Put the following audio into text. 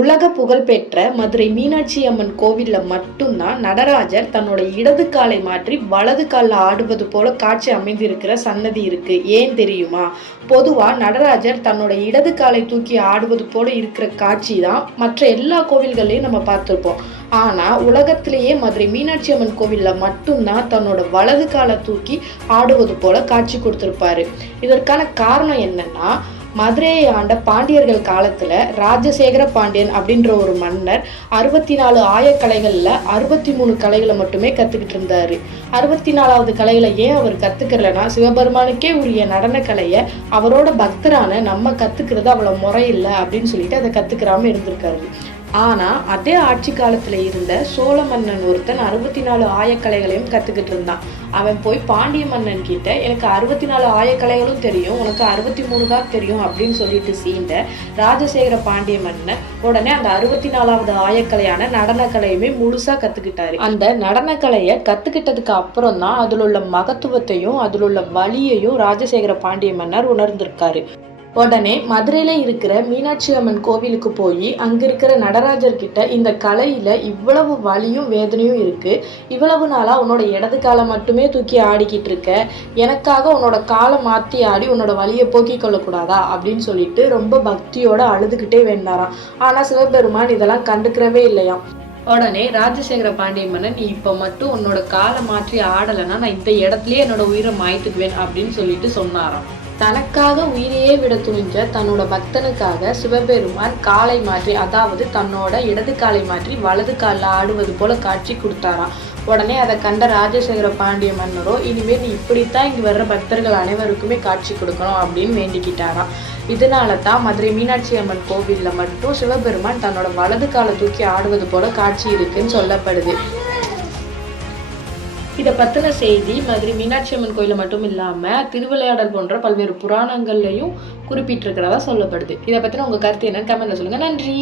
உலக புகழ்பெற்ற மதுரை மீனாட்சி அம்மன் கோவில்ல மட்டும்தான் நடராஜர் தன்னோட இடது காலை மாற்றி வலது காலில் ஆடுவது போல காட்சி அமைந்திருக்கிற சன்னதி இருக்கு. ஏன் தெரியுமா? பொதுவா நடராஜர் தன்னோட இடது காலை தூக்கி ஆடுவது போல இருக்கிற காட்சி தான் மற்ற எல்லா கோவில்களையும் நம்ம பார்த்துருப்போம். ஆனா உலகத்திலேயே மதுரை மீனாட்சி அம்மன் கோவில்ல மட்டும்தான் தன்னோட வலது காலை தூக்கி ஆடுவது போல காட்சி கொடுத்திருப்பாரு. இதற்கான காரணம் என்னன்னா, மதுரையை ஆண்ட பாண்டியர்கள் காலத்துல ராஜசேகர பாண்டியன் அப்படின்ற ஒரு மன்னர் 64 ஆயக்கலைகள்ல 63 கலைகளை மட்டுமே கத்துக்கிட்டு இருந்தாரு. 64வது கலைகளை ஏன் அவர் கத்துக்கலன்னா, சிவபெருமானுக்கே உரிய நடன கலையை அவரோட பக்தரான நம்ம கத்துக்கிறது அவ்வளவு முறையில்லை அப்படின்னு சொல்லிட்டு அதை கத்துக்கிறாம இருந்திருக்காரு. ஆனா அதே ஆட்சி காலத்துல இருந்த சோழ மன்னன் ஒருத்தன் 64 ஆயக்கலைகளையும் கத்துக்கிட்டு இருந்தான். அவன் போய் பாண்டிய மன்னன் கிட்ட, எனக்கு 64 ஆயக்கலைகளும் தெரியும், உனக்கு 63 தான் தெரியும் அப்படின்னு சொல்லிட்டு சீண்ட ராஜசேகர பாண்டிய மன்னன் உடனே அந்த 64வது ஆயக்கலையான நடனக்கலையுமே முழுசா கத்துக்கிட்டாரு. அந்த நடனக்கலையை கத்துக்கிட்டதுக்கு அப்புறம் தான் அதுல உள்ள மகத்துவத்தையும் அதுல உள்ள வலியையும் ராஜசேகர பாண்டிய மன்னர் உணர்ந்திருக்காரு. உடனே மதுரையில இருக்கிற மீனாட்சி அம்மன் கோவிலுக்கு போய் அங்க இருக்கிற நடராஜர் கிட்ட, இந்த கலையில இவ்வளவு வலியும் வேதனையும் இருக்கு, இவ்வளவு நாளா உன்னோட இடது காலை மட்டுமே தூக்கி ஆடிக்கிட்டு இருக்க, எனக்காக உன்னோட காலை மாத்தி ஆடி உன்னோட வலியை போக்கிக் கொள்ளக்கூடாதா அப்படின்னு சொல்லிட்டு ரொம்ப பக்தியோட அழுதுகிட்டே வேண்டாராம். ஆனா சிவபெருமான் இதெல்லாம் கண்டுக்கிறவே இல்லையாம். உடனே ராஜசேகர பாண்டிய மன்னன், நீ இப்ப மட்டும் உன்னோட காலை மாற்றி ஆடலைன்னா நான் இந்த இடத்துலயே என்னோட உயிரை மாய்த்துக்குவேன் அப்படின்னு சொல்லிட்டு சொன்னாராம். தனக்காக உயிரையே விட துணிஞ்ச தன்னோட பக்தனுக்காக சிவபெருமான் காலை மாற்றி, அதாவது தன்னோட இடது காலை மாற்றி வலது காலில் ஆடுவது போல காட்சி கொடுத்தாராம். உடனே அதை கண்ட ராஜசேகர பாண்டிய மன்னரோ, இனிமேல் நீ இப்படித்தான் இங்க வர்ற பக்தர்கள் அனைவருக்குமே காட்சி கொடுக்கணும் அப்படின்னு வேண்டிக்கிட்டாராம். இதனால தான் மதுரை மீனாட்சி அம்மன் கோவில்ல மட்டும் சிவபெருமான் தன்னோட வலது காலை தூக்கி ஆடுவது போல காட்சி இருக்குன்னு சொல்லப்படுது. இதை பத்தின செய்தி மதுரை மீனாட்சி அம்மன் கோயில மட்டும் இல்லாம திருவிளையாடல் போன்ற பல்வேறு புராணங்கள்லையும் குறிப்பிட்டிருக்கிறதா சொல்லப்படுது. இதை பத்தின உங்க கருத்து என்னன்னு கமெண்ட்ல சொல்லுங்க. நன்றி.